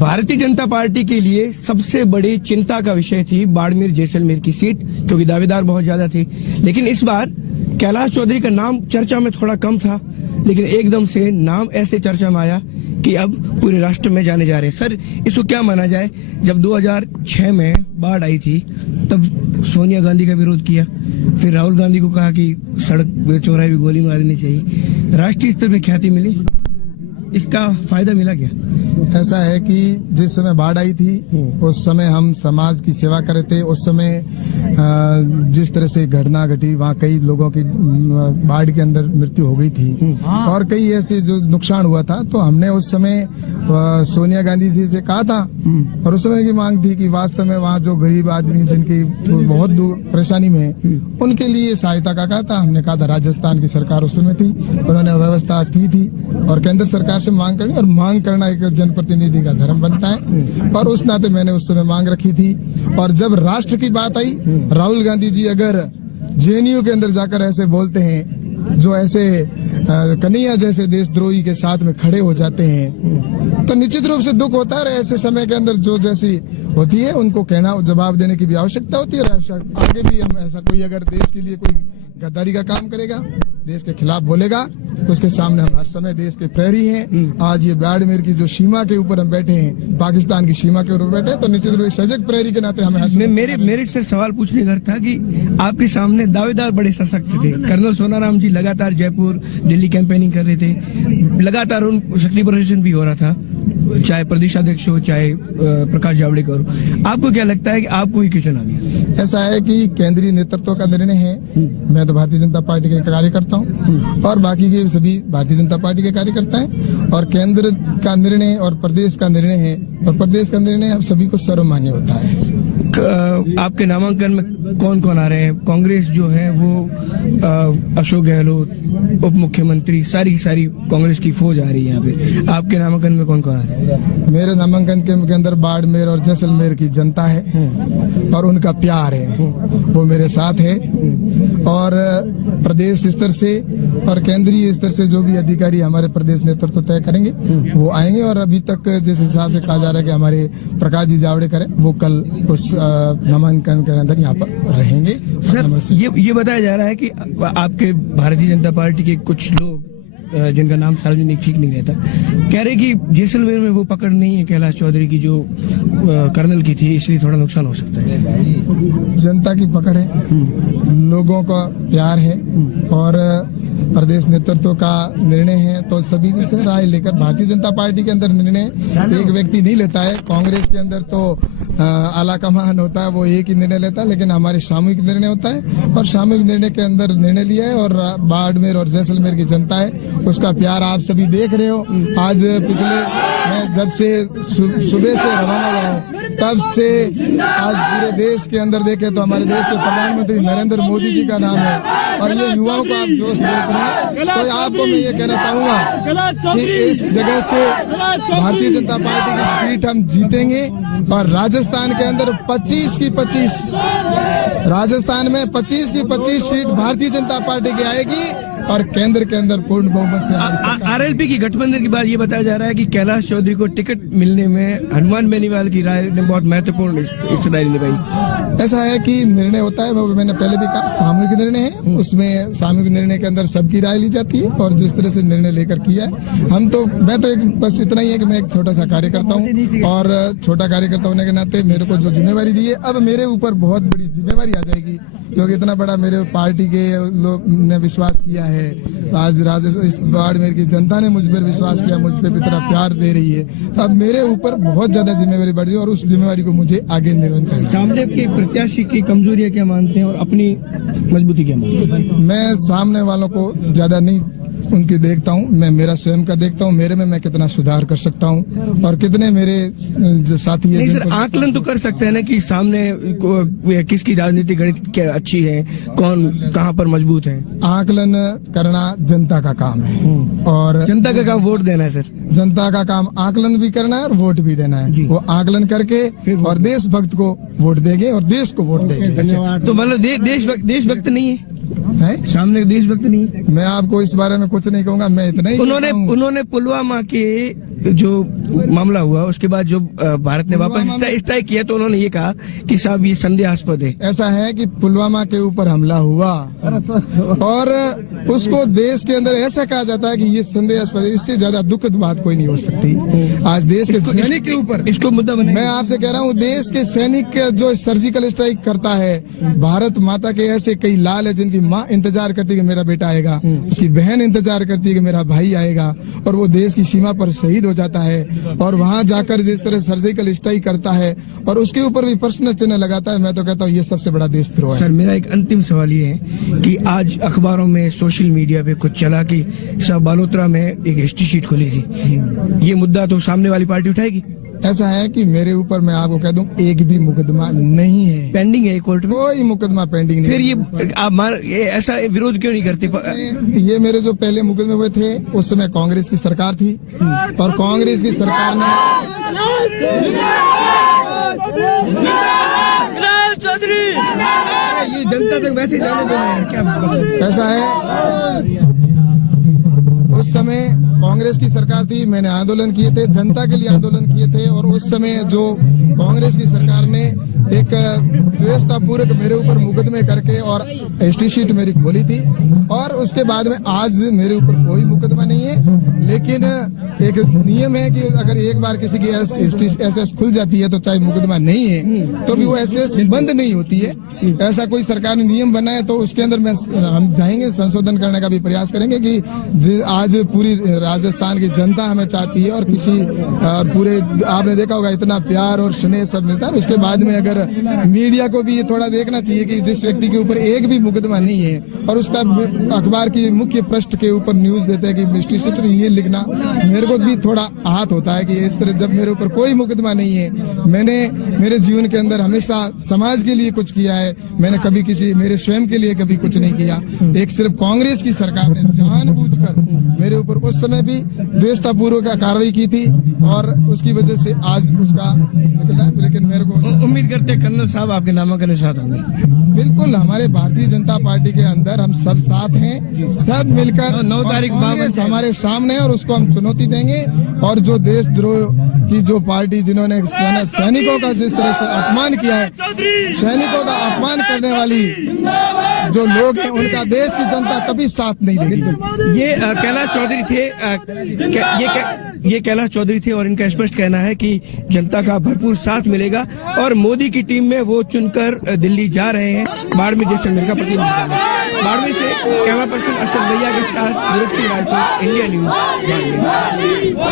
Bharatiya Janata party के लिए सबसे बड़ी चिंता का विषय थी बाड़मेर जैसलमेर की सीट, क्योंकि दावेदार बहुत ज्यादा थे। लेकिन इस बार कैलाश चौधरी का नाम चर्चा में थोड़ा कम था, लेकिन एकदम से नाम ऐसे चर्चा में आया कि अब पूरे राष्ट्र में जाने जा रहे हैं। सर, इसको क्या माना जाए? जब 2006 में बाढ़ आई थी तब सोनिया गांधी का विरोध किया, फिर राहुल गांधी को कहा कि सड़क चौराहे भी गोली मारनी चाहिए, राष्ट्रीय स्तर पे ख्याति मिली, इसका फायदा मिला क्या? ऐसा है कि जिस समय बाढ़ आई थी उस समय हम समाज की सेवा कर रहे थे। उस समय जिस तरह से घटना घटी, वहाँ कई लोगों की बाढ़ के अंदर मृत्यु हो गई थी और कई ऐसे जो नुकसान हुआ था, तो हमने उस समय सोनिया गांधी जी से कहा था और उस समय की मांग थी कि वास्तव में वहाँ जो गरीब आदमी जिनकी बहुत परेशानी में है, उनके लिए सहायता का कहा था। हमने कहा था, राजस्थान की सरकार उस समय थी, उन्होंने व्यवस्था की थी और केंद्र सरकार से मांग करनी, और मांग करना एक जनप्रतिनिधि का धर्म बनता है और उस नाते मैंने उस समय मांग रखी थी। और जब राष्ट्र की बात आई, राहुल गांधी जी अगर जेएनयू के अंदर जाकर ऐसे बोलते हैं, जो ऐसे कन्हैया जैसे देशद्रोही के साथ में खड़े हो जाते हैं, तो निश्चित रूप से दुख होता है। ऐसे समय के अंदर जो जैसी होती है उनको कहना, जवाब देने की भी आवश्यकता होती है। आगे भी हम ऐसा कोई अगर देश के लिए कोई गद्दारी का काम करेगा, देश के खिलाफ बोलेगा, उसके सामने हम हर समय देश के प्रहरी हैं। आज ये बाड़मेर की जो सीमा के ऊपर हम बैठे हैं, पाकिस्तान की सीमा के ऊपर बैठे हैं, तो निश्चित रूप से सजग प्रहरी के नाते हमें हर समय मेरे से सवाल पूछने का था कि आपके सामने दावेदार बड़े सशक्त थे। कर्नल सोनाराम जी लगातार जयपुर दिल्ली कैंपेनिंग कर रहे थे, लगातार उन शक्ति प्रदर्शन भी हो रहा था, चाहे प्रदेशाध्यक्ष हो चाहे प्रकाश जावड़ेकर हो। आपको क्या लगता है कि आपको ही क्यों चुना गया? ऐसा है कि केंद्रीय नेतृत्व का निर्णय है। मैं तो भारतीय जनता पार्टी के कार्यकर्ता हूँ और बाकी के सभी भारतीय जनता पार्टी के कार्यकर्ता हैं, और केंद्र का निर्णय और प्रदेश का निर्णय है, और प्रदेश का निर्णय हम सभी को सर्वमान्य होता है। आपके नामांकन में कौन कौन आ रहे हैं? कांग्रेस जो है वो अशोक गहलोत, उप मुख्यमंत्री, सारी कांग्रेस की फौज आ रही है यहाँ पे। आपके नामांकन में कौन कौन आ रहे हैं? मेरे नामांकन के अंदर बाड़मेर और जैसलमेर की जनता है और उनका प्यार है, वो मेरे साथ है। और प्रदेश स्तर से और केंद्रीय स्तर से जो भी अधिकारी हमारे प्रदेश नेतृत्व तय करेंगे वो आएंगे। और अभी तक जिस हिसाब से कहा जा रहा है कि हमारे प्रकाश जी जावड़ेकर वो कल उस नामांकन के अंदर यहाँ पर रहेंगे। सर, ये बताया जा रहा है कि आपके भारतीय जनता पार्टी के कुछ लोग जिनका नाम सार्वजनिक ठीक नहीं रहता, कह रहे कि जैसलमेर में वो पकड़ नहीं है कैलाश चौधरी की जो कर्नल की थी, इसलिए थोड़ा नुकसान हो सकता है। जनता की पकड़ है, लोगों का प्यार है और प्रदेश नेतृत्व का निर्णय है, तो सभी से राय लेकर भारतीय जनता पार्टी के अंदर निर्णय एक व्यक्ति नहीं लेता है। कांग्रेस के अंदर तो आला कमान होता है, वो एक ही निर्णय लेता है, लेकिन हमारे सामूहिक निर्णय होता है और सामूहिक निर्णय के अंदर निर्णय लिया है। और बाड़मेर और जैसलमेर की जनता है, उसका प्यार आप सभी देख रहे हो। आज मैं जब से सुबह से रवाना हुआ हूँ तब से आज पूरे देश के अंदर देखे तो हमारे देश के प्रधानमंत्री नरेंद्र मोदी जी का नाम है और ये युवाओं को आप जोश देख रहे हैं। तो आपको मैं ये कहना चाहूंगा कि इस जगह से भारतीय जनता पार्टी की सीट हम जीतेंगे और राजस्थान के अंदर 25 की 25, राजस्थान में 25 की 25 सीट भारतीय जनता पार्टी की आएगी और केंद्र के अंदर पूर्ण बहुमत से आरएलपी की गठबंधन की बात ये बताया जा रहा है कि कैलाश चौधरी को टिकट मिलने में हनुमान बेनीवाल की राय ने बहुत महत्वपूर्ण हिस्सेदारी निभाई। ऐसा है कि निर्णय होता है, मैंने पहले भी कहा, सामूहिक निर्णय है, उसमें सामूहिक निर्णय के अंदर सबकी राय ली जाती है और जिस तरह से निर्णय लेकर किया है मैं तो एक बस इतना ही है कि मैं एक छोटा सा कार्यकर्ता हूँ और छोटा कार्यकर्ता होने के नाते मेरे को जो जिम्मेवारी दी है, अब मेरे ऊपर बहुत बड़ी जिम्मेवारी आ जाएगी, क्योंकि इतना बड़ा मेरे पार्टी के लोग ने विश्वास किया है। आज इस बाड़मेर की जनता ने मुझ पर विश्वास किया, मुझ पर इतना प्यार दे रही है, अब मेरे ऊपर बहुत ज्यादा जिम्मेवारी बढ़ गई और उस जिम्मेवारी को मुझे आगे निर्वहन करना है। सामने के प्रत्याशी की कमजोरियां क्या मानते हैं और अपनी मजबूती क्या मानते हैं? मैं सामने वालों को ज्यादा नहीं उनकी देखता हूँ, मैं मेरा स्वयं का देखता हूँ, मेरे में मैं कितना सुधार कर सकता हूँ और कितने मेरे जो साथी हैं। सर, आकलन तो कर सकते हैं ना कि सामने किसकी राजनीतिक गणित क्या अच्छी है, कौन कहाँ पर मजबूत है। आकलन करना जनता का काम है और जनता का काम वोट देना है। सर, जनता का काम आकलन भी करना है और वोट भी देना है। वो आकलन करके और देशभक्त को वोट देंगे और देश को वोट देंगे। तो मतलब देशभक्त नहीं है। है। सामने देशभक्त नहीं। मैं आपको इस बारे में कुछ नहीं कहूंगा, मैं इतना ही उन्होंने पुलवामा के जो मामला हुआ उसके बाद जो भारत ने वापस स्ट्राइक किया तो उन्होंने ये कहा कि साहब ये संदेहास्पद है। ऐसा है कि पुलवामा के ऊपर हमला हुआ और उसको देश के अंदर ऐसा कहा जाता है कि ये संदेहास्पद है। इससे ज्यादा दुखद बात कोई नहीं हो सकती। आज देश के सैनिक के ऊपर इसको मुद्दा बने। मैं आपसे कह रहा हूँ, देश के सैनिक जो सर्जिकल स्ट्राइक करता है, भारत माता के ऐसे कई लाल है जिनकी माँ इंतजार करती है कि मेरा बेटा आएगा, उसकी बहन इंतजार करती है कि मेरा भाई आएगा, और वो देश की सीमा पर शहीद हो जाता है। और वहां जाकर जिस तरह सर्जिकल स्ट्राइक करता है और उसके ऊपर भी प्रश्न चिन्ह लगाता है, मैं तो कहता हूँ ये सबसे बड़ा देशद्रोह है। सर मेरा एक अंतिम सवाल ये है कि आज अखबारों में सोशल मीडिया पे कुछ चला कि साहब बालोतरा में एक हिस्ट्री शीट खुली थी, ये मुद्दा तो सामने वाली पार्टी उठाएगी? ऐसा है कि मेरे ऊपर मैं आपको कह दूं एक भी मुकदमा नहीं है, पेंडिंग है कोर्ट में, कोई मुकदमा पेंडिंग नहीं। फिर ये आप ये ऐसा विरोध क्यों नहीं करते? ये मेरे जो पहले मुकदमे हुए थे उस समय कांग्रेस की सरकार थी और कांग्रेस की सरकार ने ये जनता तक वैसे ही जाने देना है क्या? ऐसा है, उस समय कांग्रेस की सरकार थी, मैंने आंदोलन किए थे, जनता के लिए आंदोलन किए थे, और उस समय जो कांग्रेस की सरकार ने एक व्यवस्थापूर्वक मेरे ऊपर मुकदमे करके और हिस्ट्री शीट मेरी खोली थी, और उसके बाद में आज मेरे ऊपर कोई मुकदमा नहीं है। लेकिन एक नियम है कि अगर एक बार किसी की एसएस खुल जाती है तो चाहे मुकदमा नहीं है तो भी वो एसएस बंद नहीं होती है। ऐसा कोई सरकार ने नियम बनाया तो उसके अंदर हम जाएंगे, संशोधन करने का भी प्रयास करेंगे कि आज पूरी राजस्थान की जनता हमें चाहती है और पूरे आपने देखा होगा इतना प्यार और स्नेह सब मिलता है। उसके बाद में अगर मीडिया को भी ये थोड़ा देखना चाहिए कि जिस व्यक्ति के ऊपर एक भी मुकदमा नहीं है और उसका अखबार की मुख्य पृष्ठ के ऊपर न्यूज देते हैं कि मिस्ट्री शीट ये लिखना, मेरे को भी थोड़ा आहत होता है कि इस तरह जब मेरे ऊपर कोई मुकदमा नहीं है, मैंने मेरे जीवन के अंदर हमेशा समाज के लिए कुछ किया है, मैंने कभी मेरे स्वयं के लिए कभी कुछ नहीं किया। एक सिर्फ कांग्रेस की सरकार ने जानबूझकर मेरे ऊपर उस समय भी द्वेषतापूर्वक कार्रवाई की थी और उसकी वजह से आज उसका निकला। लेकिन मेरे को उम्मीद करते हैं कर्नल साहब आपके नामांकन के साथ होंगे। बिल्कुल, हमारे भारतीय जनता पार्टी के अंदर हम सब साथ हैं, सब मिलकर 9 तारीख हमारे सामने है और उसको हम चुनौती देंगे। और जो देशद्रोह की जो पार्टी जिन्होंने सैनिकों का जिस तरह से अपमान किया है, सैनिकों का अपमान करने वाली जो लोग हैं उनका देश की जनता कभी साथ नहीं देगी। ये कैलाश चौधरी थे, ये कैलाश चौधरी थे और इनका स्पष्ट कहना है कि जनता का भरपूर साथ मिलेगा और मोदी की टीम में वो चुनकर दिल्ली जा रहे हैं बाड़मेर जैसलमेर का प्रतिनिधित्व। बाड़मेर से कैमरा पर्सन अशोक भैया के साथ गुरु सिंह राजपूत, इंडिया न्यूज बाड़मेर।